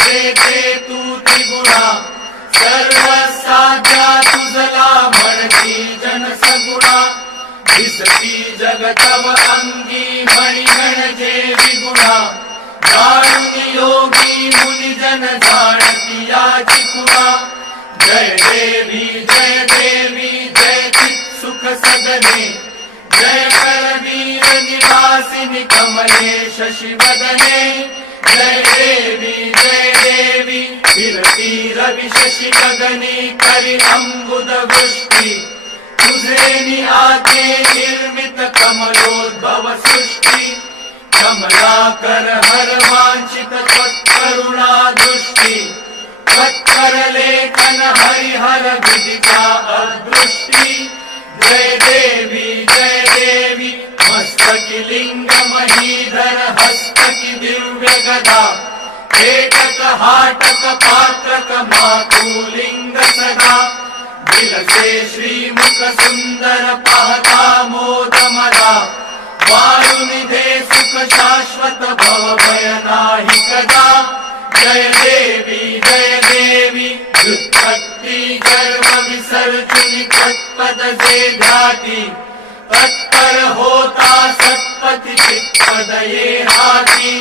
जेथे तू त्रिगुणा सर्वसाध्या तुझला म्हणती जन सगुणा दिसती जगतव अंगी मणी म्हणजे विगुणा जाणून योगी मुनिजन जाणती याची खुणा जय देवी जय चित सुख सदने जय करवीर निवासिनी कमले शशिवदने जय देवी फिरती रवि शशि गगनी करी अंबुद वृष्टि तुझे निआते निर्मित कमलोद्भव सृष्टि कमलाकर हर वांछित त्वत्करुणा दृष्टि त्वत्कर लेखन हरिहर विदिता अदृष्टि जय देवी मस्तकी लिंग महीधर हस्तकी दिव्य गदा एकक हाटक पात्रक मातुलिंग सदा दिलसे श्रीमुख सुंदर पाहता मोद मदा वायुनिधे सुख शाश्वत भव भय नाही कदा जय देवी व्युत्पत्ति गर्भ विसर्जनी तत्पद जे ध्याती तत्पर होता सत्पति चित्पद ये हाती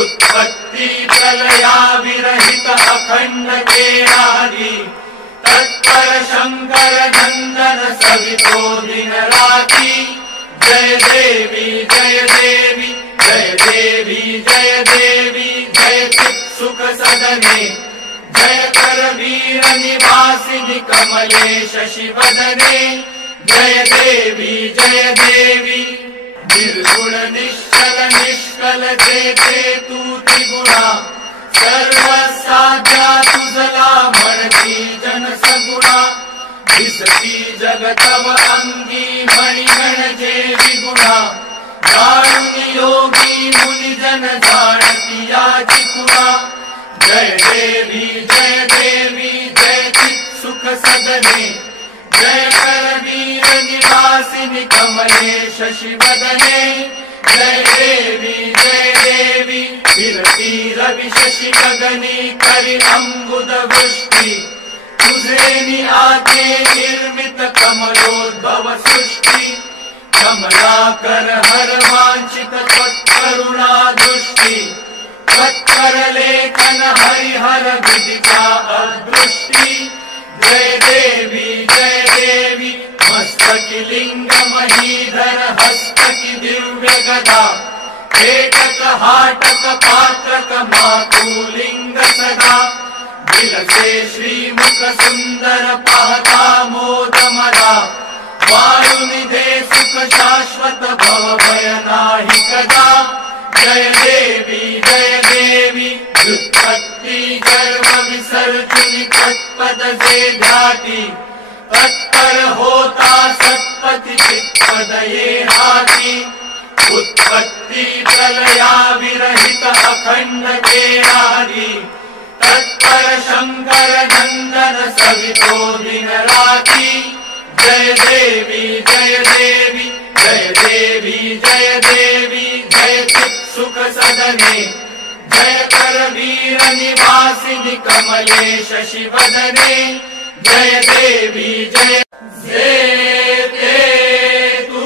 उत्पत्ति प्रलया विरहित अखंड केरारी तत्पर शंकर नंदन सवितो दिन राती जय देवी जय चित सुख सदने जय करवीर निवासिनी कमले शशिवदने जय देवी निर्गुण निश्चल निष्कल जेथे तू त्रिगुणा सर्वसाध्या तुझला म्हणती जन सगुणा दिसती जगतव अंगी मणी म्हणजे विगुणा जाणून योगी मुनिजन जाणती याची खुणा जय देवी जय चित सुख सदने जय करवीर निवासिनी कमले शशिवदने जय देवी फिरती रवि शशि गगनी करी अंबुद वृष्टि तुझे निआते निर्मित कमलोद्भव सृष्टि कमलाकर हर वांछित त्वत्करुणा दृष्टि त्वत्कर लेखन हरिहर विदिता अदृष्टि जय देवी मस्तकी लिंग महीधर हस्तकी दिव्य गदा एकक हाटक पात्रक मातुलिंग सदा दिलसे श्रीमुख सुंदर पाहता मोद मदा वायुनिधे सुख शाश्वत भव भय नाही कदा जय देवी व्युत्पत्ति गर्भ विसर्जनी तत्पद जे ध्याती तत्पर होता सत्पति चित्पद ये हाती उत्पत्ति प्रलया विरहित अखंड केरारी तत्पर शंकर नंदन सवितो दिन राती जय देवी जय चित सुख सदने जय करवीर निवासिनी कमले शशिवदने जय देवी जेते तू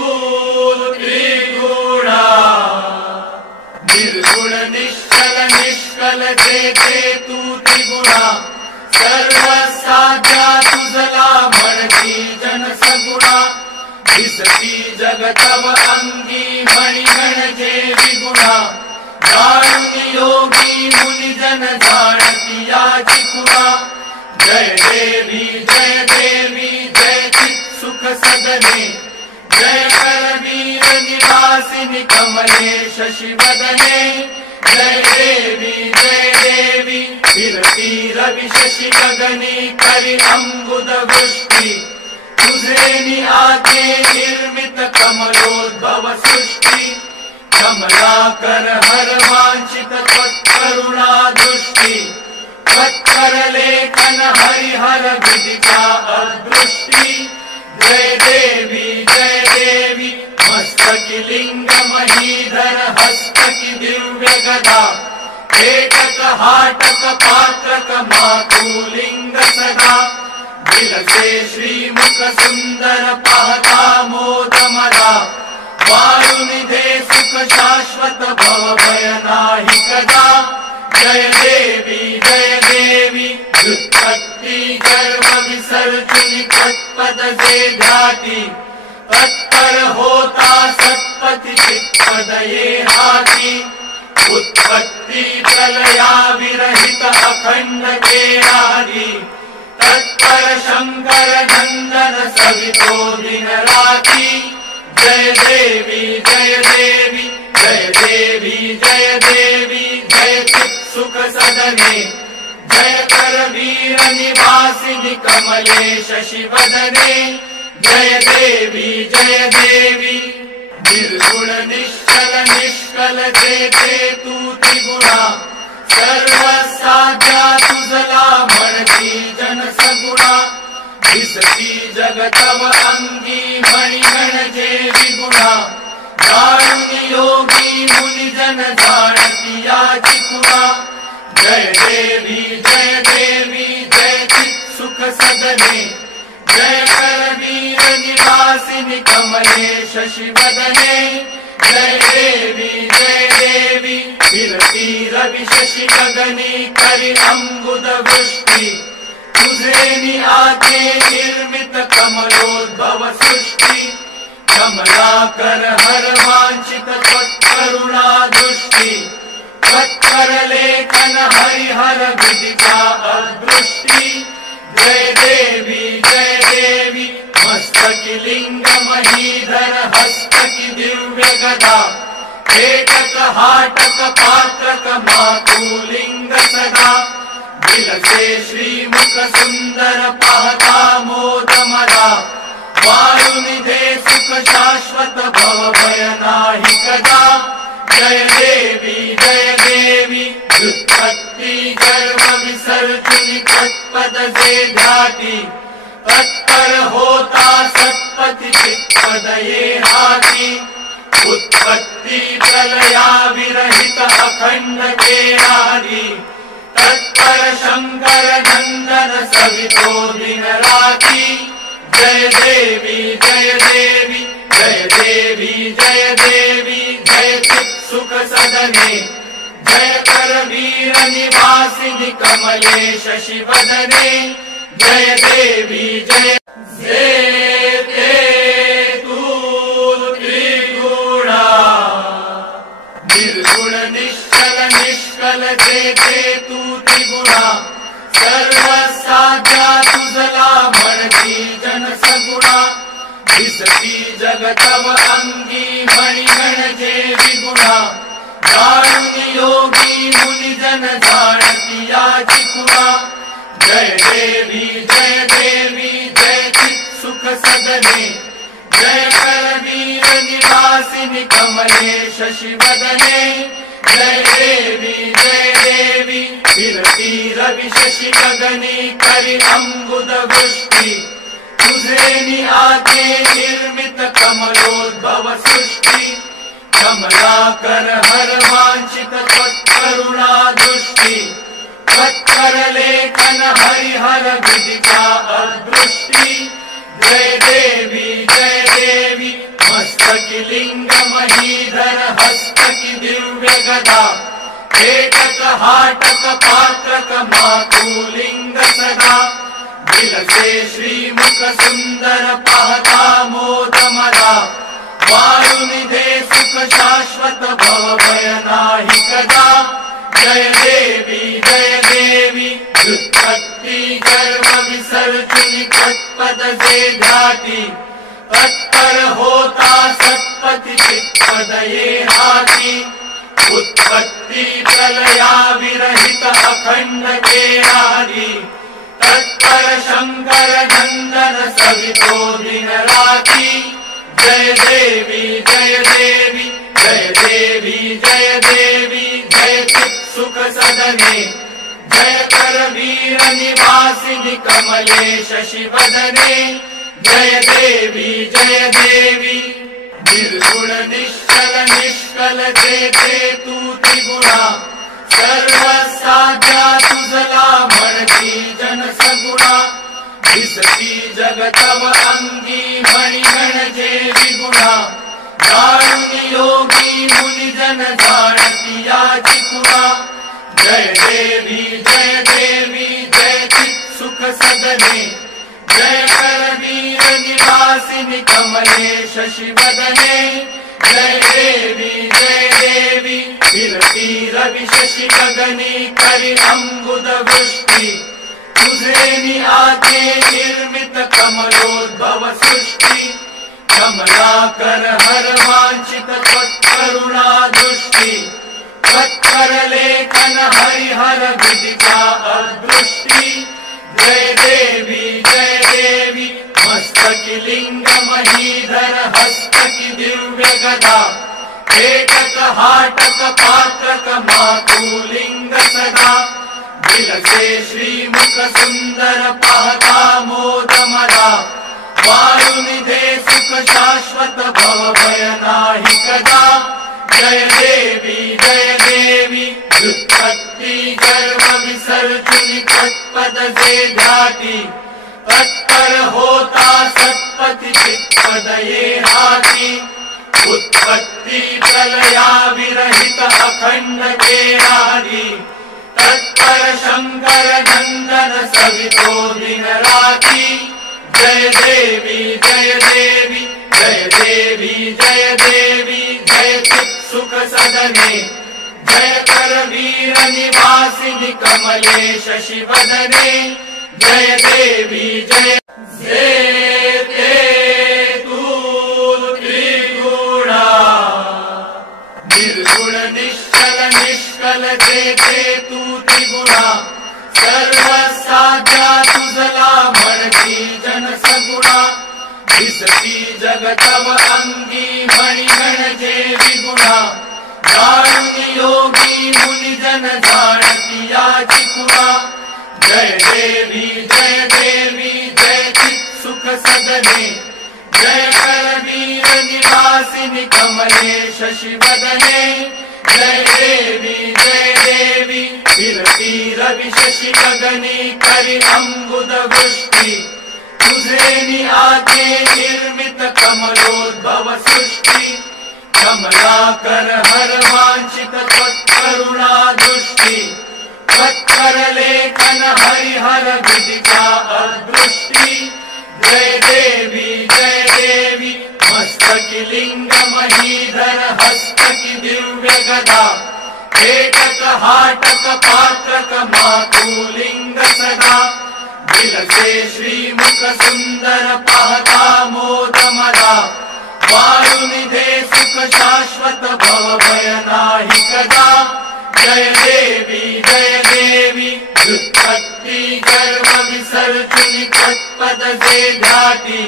त्रिगुणा निर्गुण निश्चल जेथे तू त्रिगुणा सर्वसाध्या तुझला म्हणती जन सगुणा दिसती जगतव अंगी मणी म्हणजे विगुणा जाणून योगी मुनिजन जाणती याची खुणा जय देवी जय चित सुख सदने जय करवीर निवासिनी कमले शशिवदने जय देवी फिरती रवि शशि गगनी करी अंबुद वृष्टि तुझे निआते निर्मित कमलोद्भव सृष्टि कमलाकर हर वांछित त्वत्करुणा दृष्टि त्वत्कर लेखन हरिहर विदिता अदृष्टि जय देवी मस्तकी लिंग महीधर हस्तकी दिव्य गदा एकक हाटक पात्रक मातुलिंग सदा विलसे श्रीमुख सुंदर पाहता मोद मदा वारुनिधे सुख शाश्वत भव भय नाही कदा जय देवी व्युत्पत्ति गर्भ विसर्जनी तत्पद से ध्याति तत्पर होता सत्पति चित्पद ये हाथी उत्पत्ति प्रलया विरहित अखंड के आदि तत्पर शंकर नंदन सवितो दिन राति जय देवी जय चित् सुख सदने जय कर वीर निवासिनि कमले शशि वदने जय देवी निर्गुण निश्चल निष्कल जेते तू त्रिगुणा सर्व साध्या तुझला म्हणती जन सगुणा दिसती जगतव अंगी मणिगण जे विगुणा दारुणी योगी मुनि जन जाणती याची कुणा जय देवी जय चित् सुख सदने जय कर वीर निवासिनि कमले शशि वदने जय देवी विरती रवि शशि गगनी करि अम्बुद वृष्टि तुझे नि आके निर्मित कमलोद्भव सृष्टि कमलाकर हर वांछित त्वत्करुणा दृष्टि त्वत्कर लेखन हरिहर विदिता अदृष्टि जय देवी मस्तकी लिंग महीधर हस्तकी दिव्य गदा एकक हाटक पात्रक मातुलिंग सदा विलसे श्रीमुख सुंदर पाहता मोद मदा वारुनिधे सुख शाश्वत भव भय नाही कदा जय देवी व्युत्पत्ति गर्भ विसर्जनी तत्पद से ध्याति तत्पर होता सत्पति चित्पद ये हाथी उत्पत्ति प्रलया विरहित अखंड के आदि तत्पर शंकर नंदन सवितो दिन राति जय देवी जय चित् सुख सदने जय कर वीर निवासिनि कमले शशि वदने जय देवी जेते तू त्रिगुणा निर्गुण निश्चल निष्कल जेते तू त्रिगुणा सर्व साध्या तुझला म्हणती जन सगुणा दिसती जगतव अंगी मणिगण जे विगुणा दारुणी योगी मुनि जन जाणती याची कुणा जय देवी जय चित् सुख सदने जय कर वीर निवासिनि कमले शशि वदने जय देवी विरती रवि शशि गगनी करि अम्बुद वृष्टि तुझे नि आके निर्मित कमलोद्भव सृष्टि कमलाकर हर वांछित त्वत्करुणा दृष्टि त्वत्कर लेखन हरिहर विदिता अदृष्टि जय देवी मस्तकी लिंग महीधर हस्तकी दिव्य गदा एकक हाटक पात्रक मातुलिंग सदा विलसे श्रीमुख सुंदर पाहता मोद मदा वारुनिधे सुख शाश्वत भव भय नाही कदा जय देवी व्युत्पत्ति गर्भ विसर्जनी तत्पद से ध्याति तत्पर होता सत्पति चित्पद ये हाथी उत्पत्ति प्रलया विरहित अखंड के आदि तत्पर शंकर नंदन सवितो दिन राति जय देवी जय चित् सुख सदने जय कर वीर निवासिनि कमले शशि वदने जय देवी निर्गुण निश्चल निष्कल जेते तू त्रिगुणा सर्व साध्या तुझला म्हणती जन सगुणा दिसती जगतव अंगी मणी म्हणजे विगुणा जाणून योगी मुनी जन जाणती याची खुणा जय देवी जय चित सुख सदने जय करवीर निवासिनी कमले शशिवदने जय देवी फिरती रवि शशि गगनी करी अंबुद वृष्टि तुझे आते निर्मित कमलोद्भव सृष्टि कमलाकर हर वांछित त्वत्करुणा दृष्टि त्वत्कर लेखन हरिहर विदिता अदृष्टि जय देवी मस्तकी लिंग महीधर हस्तकी दिव्य गदा एकक हाटक पात्रक मातुलिंग सदा दिलसे श्रीमुख सुंदर पाहता मोद मदा वायुनिधे सुख शाश्वत भव भय नाही कदा जय देवी व्युत्पत्ति गर्भ विसर्जनी तत्पद से ध्याति तत्पर होता सत्पति चित्पद ये हाथी उत्पत्ति प्रलया विरहित अखंड केरादि तत्पर शंकर नंदन सवितो दिन राति जय देवी जय चित सुख सदने जय करवीर निवासिनी कमले शशिवदने जय देवी जय जेते तू त्रिगुणा निर्गुण निश्चल जेते तू त्रिगुणा सर्व साध्या तुझला म्हणती जन सगुणा दिसती जगतव अंगी मणी म्हणजे विगुणा जाणून योगी मुनी जन जाणती याची खुणा जय देवी जय चित सुख सदने जय करवीर निवासिनी कमले शशिवदने जय देवी फिरती रवि शशि गगनी करी अंबुद वृष्टि तुझे आते निर्मित कमलोद्भव सृष्टि कमलाकर हर वांछित त्वत्करुणा दृष्टि त्वत्कर लेखन हरिहर विदिता अदृष्टि जय देवी मस्तकी लिंग महीधर हस्तकी दिव्य गदा एकक हाटक पात्रक मातुलिंग सदा दिलसे श्रीमुख सुंदर पाहता मोद मदा वायुनिधे सुख शाश्वत भव भय नाही कदा जय देवी व्युत्पत्ति गर्भ विसर्जनी तत्पद से ध्याति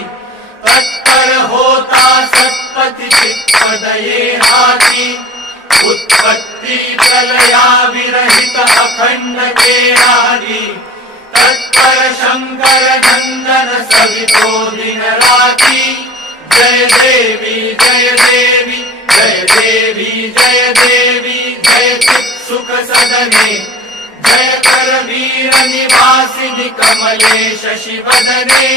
तत्पर होता सत्पति चित्पद ये हाथी उत्पत्ति प्रलया विरहित अखंड केरादि तत्पर शंकर नंदन सवितो दिन राति जय देवी जय चित सुख सदने जय करवीर निवासिनी कमले शशिवदने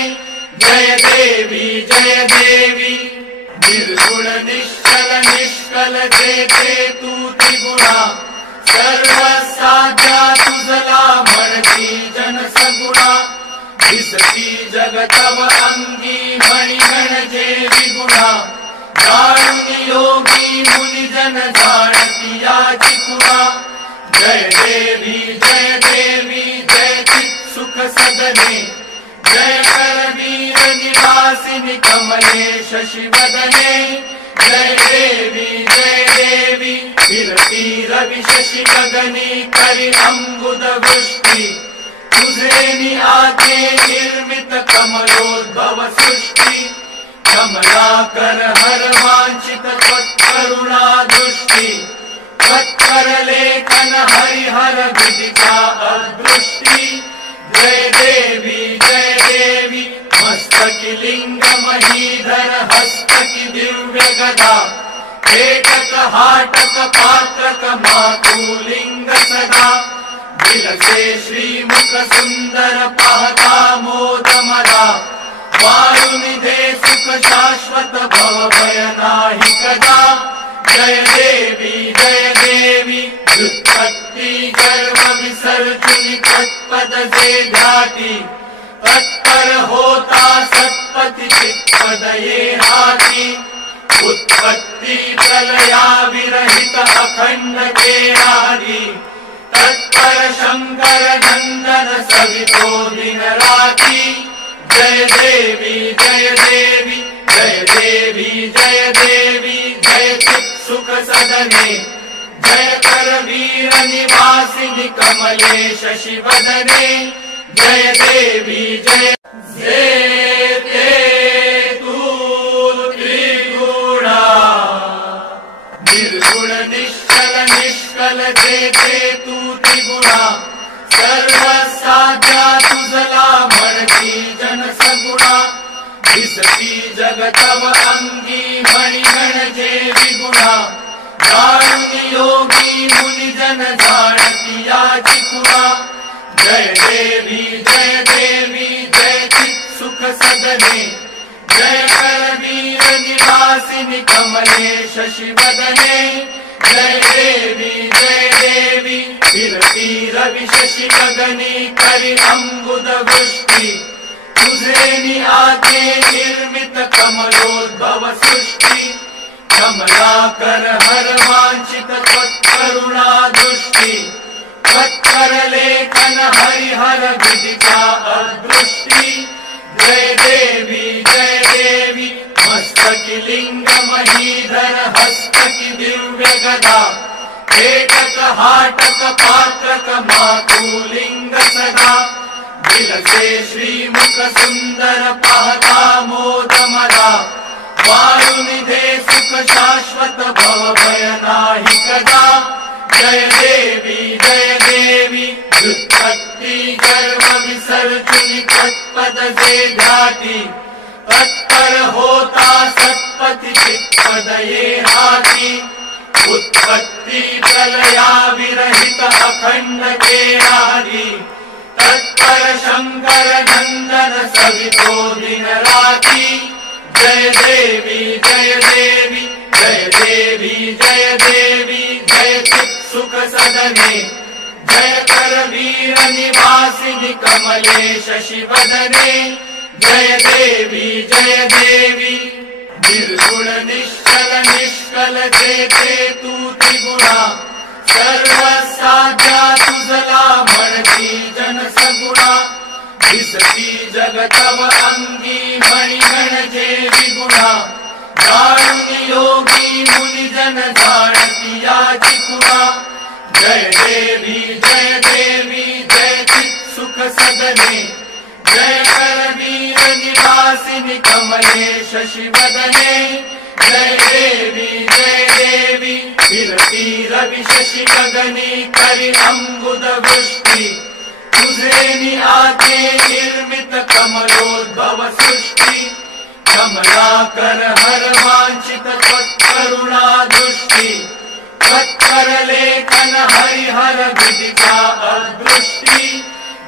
जय देवी निर्गुण निश्चल जेते तू त्रिगुणा सर्व साध्या तुझला म्हणती जन सगुणा दिसती जगतव अंगी मणी म्हणजे विगुणा जाणून योगी मुनी जन जाणती याची खुणा जय देवी जय चित सुख सदने जय करवीर निवासिनी कमले शशिवदने जय देवी फिरती रवि शशि गगनी करी अंबुद वृष्टि तुझे आते निर्मित कमलोद्भव सृष्टि कमलाकर हर वांछित त्वत्करुणा दृष्टि त्वत्कर लेखन हरिहर विदिता अदृष्टि जय देवी मस्तकी लिंग महीधर हस्तकी दिव्य गदा एकक हाटक पात्रक मातुलिंग सदा विलसे श्रीमुख सुंदर पाहता मोदमदा वायुनिधे सुख शाश्वत भव भय नाही कदा जय देवी व्युत्पत्ति गर्व विसर्जुनि तत्पद से ध्याति तत्पर होता सत्पति चित्पद ये हाति उत्पत्ति प्रलया विरहित अखंड केरादि तत्पर शंकर नंदन सवितो दिन राति जय देवी जय देवी जय देवी जय देवी जय चित् सुख सदने जय कर वीर निवासिनि कमले शशि वदने जय देवी जय जेते तू त्रिगुणा निर्गुण निश्चल निष्कल जेते तू त्रिगुणा सर्वसाध्या तुझला म्हणती जन सगुणा दिसती जगतव अंगी मणिगण जे विगुणा जाणुनि योगी मुनि जन जाणती याची खुणा जय देवी जय चित् सुख सदने जय कर वीर निवासिनि कमले शशि वदने जय देवी फिरती रवि शशि गगनी करि अंबुद वृष्टि तुझे नि आते निर्मित कमलोद्भव सृष्टि कमलाकर हर वांछित त्वत्करुणा दृष्टि त्वत्कर लेखन हरिहर विदिता अदृष्टि जय देवी मस्तकि लिंग महीधर हस्तकि दिव्य गदा एकक हाटक पात्रक मातुलिंग सदा विलसे श्रीमुख सुंदर पाहता मोदमदा वायुनिधे सुख शाश्वत भव भय नाही कदा जय देवी व्युत्पत्ति गर्व विसर्जुनि तत्पद से ध्याति तत्पर होता सत्पति चित्पद ये हाति उत्पत्ति प्रलया विरहित अखंड केरादि तत्पर शंकर नंदन सवितो दिन राति जय देवी जय देवी जय चित् सुख सदने जय कर वीर निवासिनि कमले शशि वदने जय देवी निर्गुण निश्चल निष्कल जेते तू त्रिगुणा सर्वसाध्या तुझला म्हणती जन सगुणा दिसती जगतव अंगी मणिगण जे विगुणा जाणुनि योगी मुनि जन जाणती याची खुणा जय देवी जय चित् सुख सदने जय कर वीर निवासिनि कमले शशि वदने जय देवी फिरती रवि शशि गगनी करि अंबुद वृष्टि तुझे नि आते निर्मित कमलोद्भव सृष्टि कमलाकर हर वांछित त्वत्करुणा दृष्टि त्वत्कर लेखन हरिहर विदिता अदृष्टि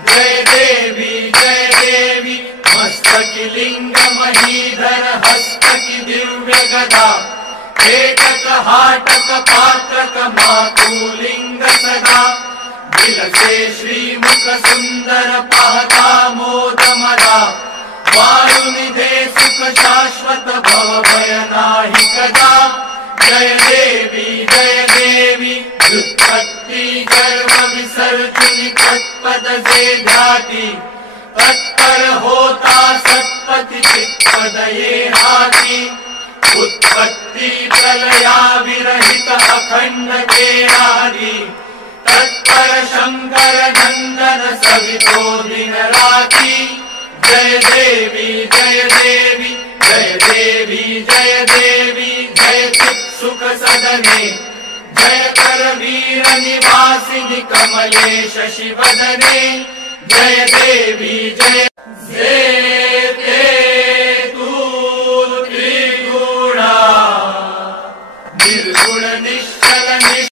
जय देवी मस्तकि लिंग महीधर हस्तकि दिव्य गदा एकक हाटक पात्रक मातुलिंग सदा विलसे श्रीमुख सुंदर पाहता मोदमदा वायुनिधे सुख शाश्वत भव भय नाही कदा जय देवी व्युत्पत्ति गर्व विसर्जुनि तत्पद से ध्याति तत्पर होता सत्पति चित्पद ये हाति उत्पत्ति प्रलया विरहित अखंड केरादि तत्पर शंकर नंदन सवितो दिन राति जय देवी जय चित् सुख सदने जय कर वीर निवासिनि कमले शशि वदने जय देवी जय